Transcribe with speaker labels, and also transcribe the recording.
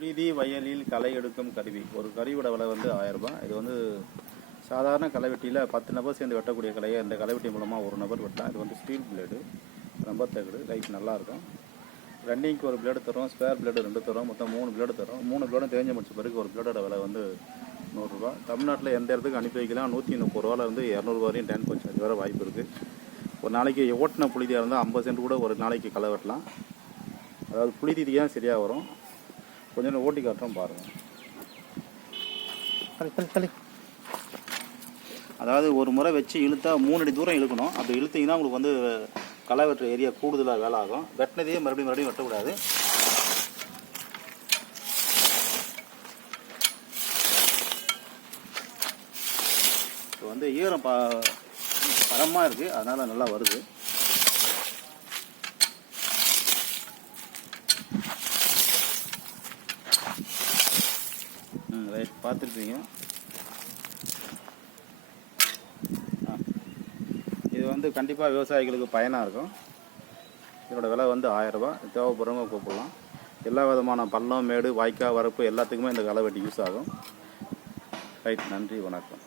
Speaker 1: புழுதி வயலில் களை எடுக்கும் கருவி. ஒரு கருவியோட விலை வந்து ஆயிரம் ரூபாய். இது வந்து சாதாரண களைவெட்டியில் பத்து நபர் சேர்ந்து வெட்டக்கூடிய கலையை இந்த களைவெட்டி மூலமாக ஒரு நபர் வெட்டலாம். இது வந்து ஸ்டீல் பிளேடு ரொம்ப தகடு. லைட் நல்லாயிருக்கும் ரன்னிங்க்கு ஒரு பிளேடு தரும் ஸ்பேர் பிளேடு ரெண்டு தரும் மொத்தம் மூணு பிளேடு தரும் மூணு பிளேடும் தெரிஞ்ச முடிச்ச பிறகு ஒரு பிளேடோட விலை வந்து நூறுரூவா தமிழ்நாட்டில் எந்த இடத்துக்கு அனுப்பி வைக்கலாம்? நூற்றி முப்பது ரூபாலேருந்து இரநூறுவா வரையும் டேன் சார்ஜ் வர வாய்ப்பு இருக்குது ஒரு நாளைக்கு ஓட்டின புழுதியாக இருந்தால் ஐம்பது சென்ட் கூட ஒரு நாளைக்கு களை வெட்டலாம். அதாவது புழுதி தான் சரியாக வரும். கொஞ்ச நேரம் ஓட்டி காட்டுறோம் பாருங்கள் அதாவது ஒரு முறை வச்சு இழுத்தா மூணு அடி தூரம் இழுக்கணும். அப்படி இழுத்தீங்கன்னா உங்களுக்கு வந்து களை வெட்டுற ஏரியா கூடுதலாக வேலை ஆகும். வெட்டினதையே மறுபடியும் மறுபடியும் வெட்டக்கூடாது. இப்போ வந்து ஈரம் ப பதமாக இருக்குது அதனால் நல்லா வருது. ம் ரைட் பார்த்துருப்பீங்க இது வந்து கண்டிப்பாக விவசாயிகளுக்கு பயனாக இருக்கும். இதோடய விலை வந்து ஆயரரூபா தேவைப்படுறவங்க கூப்பிடலாம். எல்லா விதமான பள்ளம் மேடு வாய்க்கால் வரப்பு எல்லாத்துக்குமே இந்த களைவெட்டி யூஸ் ஆகும். ரைட் நன்றி வணக்கம்.